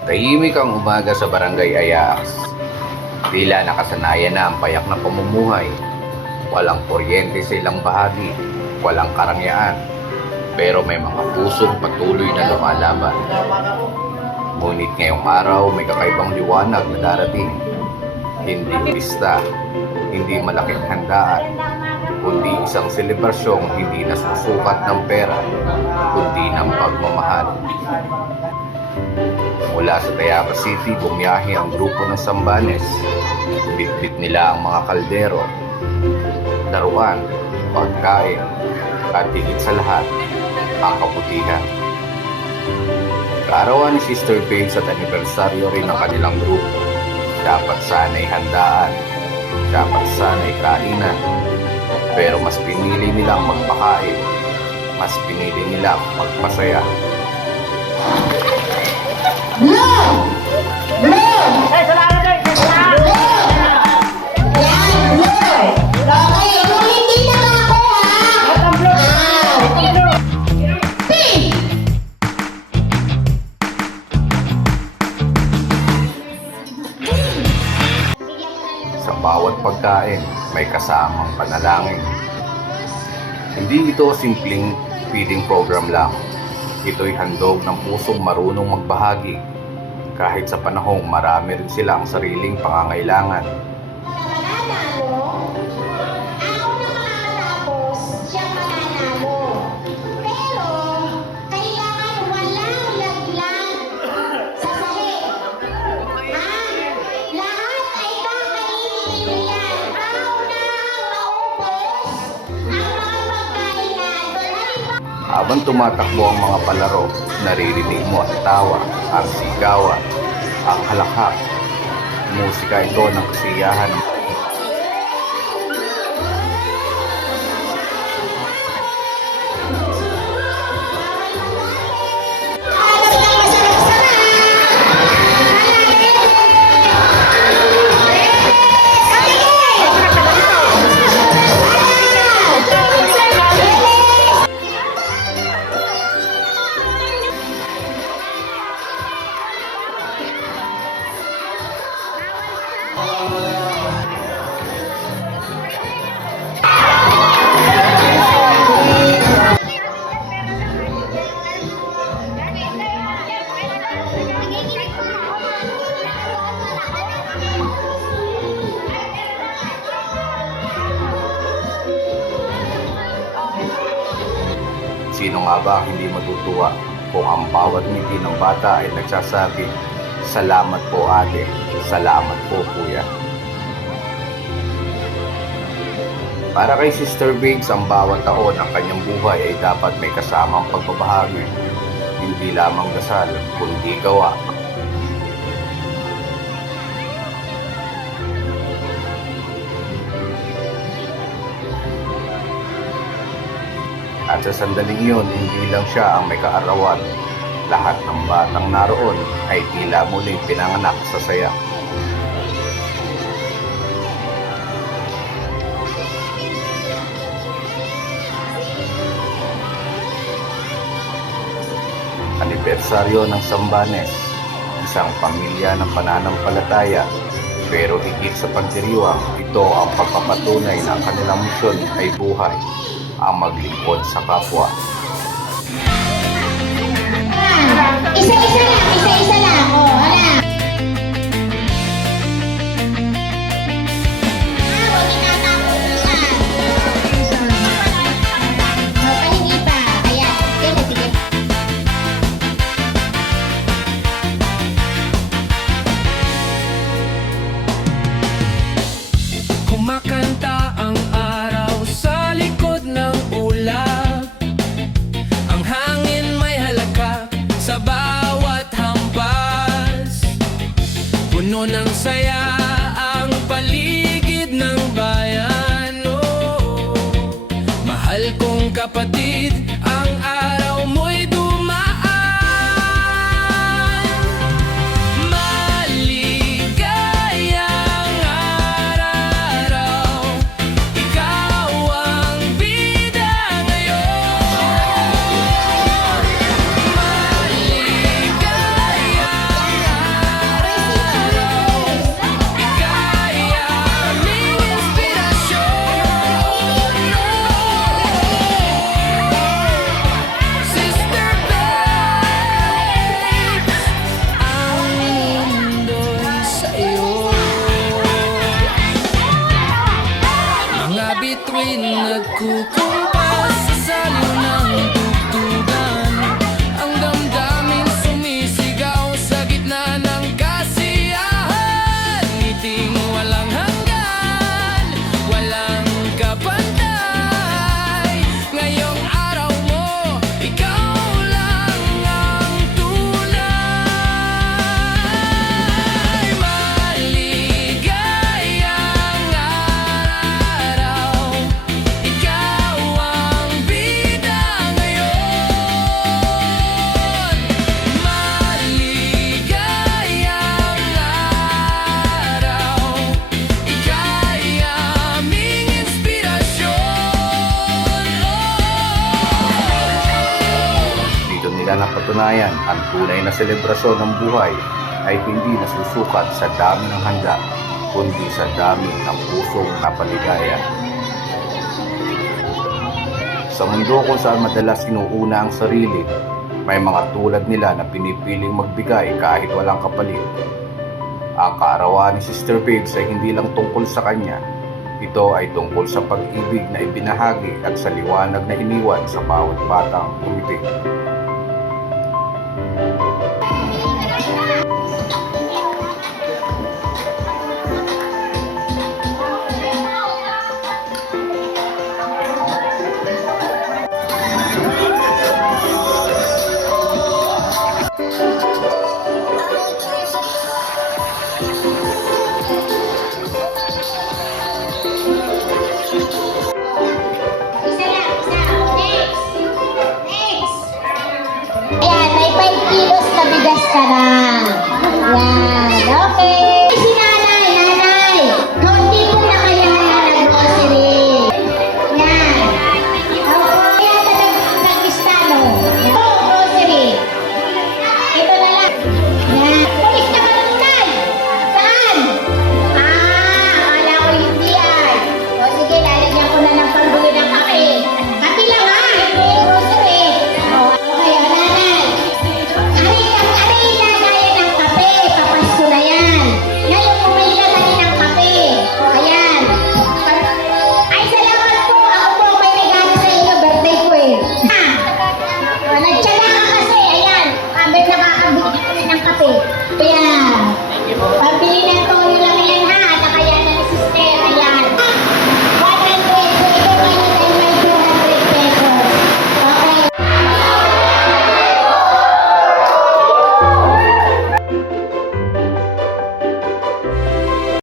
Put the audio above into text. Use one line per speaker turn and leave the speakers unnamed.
Tahimik ang umaga sa barangay Ayax. Tila nakasanayan na ang payak na pamumuhay. Walang kuryente sa ilang bahagi, walang karangyaan. Pero may mga pusong patuloy na lumalaban. Ngunit ngayong araw may kakaibang liwanag na darating. Hindi pista, hindi malaking handaan, kundi isang selebrasyong hindi nasusukat ng pera, kundi ng pagmamahal. Mula sa Tayaba City, bumiyahe ang grupo ng Sambanes. Bitbit nila ang mga kaldero, daruan, pagkain, at higit sa lahat, ang kabutihan. Kaarawan ni Sister Babe at anibersaryo rin ng kanilang grupo. Dapat sana'y handaan, dapat sana'y kainan. Pero mas pinili nilang magpakain, mas pinili nilang magpasaya. Bawat pagkain, may kasamang panalangin. Hindi ito simpleng feeding program lang. Ito'y handog ng pusong marunong magbahagi. Kahit sa panahong marami rin silang sariling pangangailangan. Habang tumatakbo ang mga palaro, naririnig mo ang tawa, ang sigawan, ang halakhak. Musika ito ng kasiyahan Sino nga ba ang hindi matutuwa kung ang bawat ngiti ng bata ay nagsasabi, Salamat po ate, salamat po kuya. Para kay Sister Biggs, ang bawat taon ng kanyang buhay ay dapat may kasamang pagbabahagi. Hindi lamang dasal, kundi gawa. At sa sandaling yun, hindi lang siya ang may kaarawan. Lahat ng batang naroon ay tila muling pinanganak sa saya. Anibersaryo ng Sambanes, isang pamilya ng pananampalataya pero higit sa pagdiriwang, ito ang pagpapatunay na ang kanilang misyon ay buhay, ang maglingkod sa kapwa.
Isa-isa lang.
did.
Katunayan, ang tunay na selebrasyon ng buhay ay hindi nasusukat sa dami ng handa, kundi sa dami ng pusong napaligaya. Sa mundo kung saan madalas inuuna ang sarili, may mga tulad nila na pinipiling magbigay kahit walang kapalit. Ang kaarawan ni Sister Babes ay hindi lang tungkol sa kanya. Ito ay tungkol sa pag-ibig na ibinahagi at sa liwanag na iniwan sa bawat batang umibig.
Ayan, may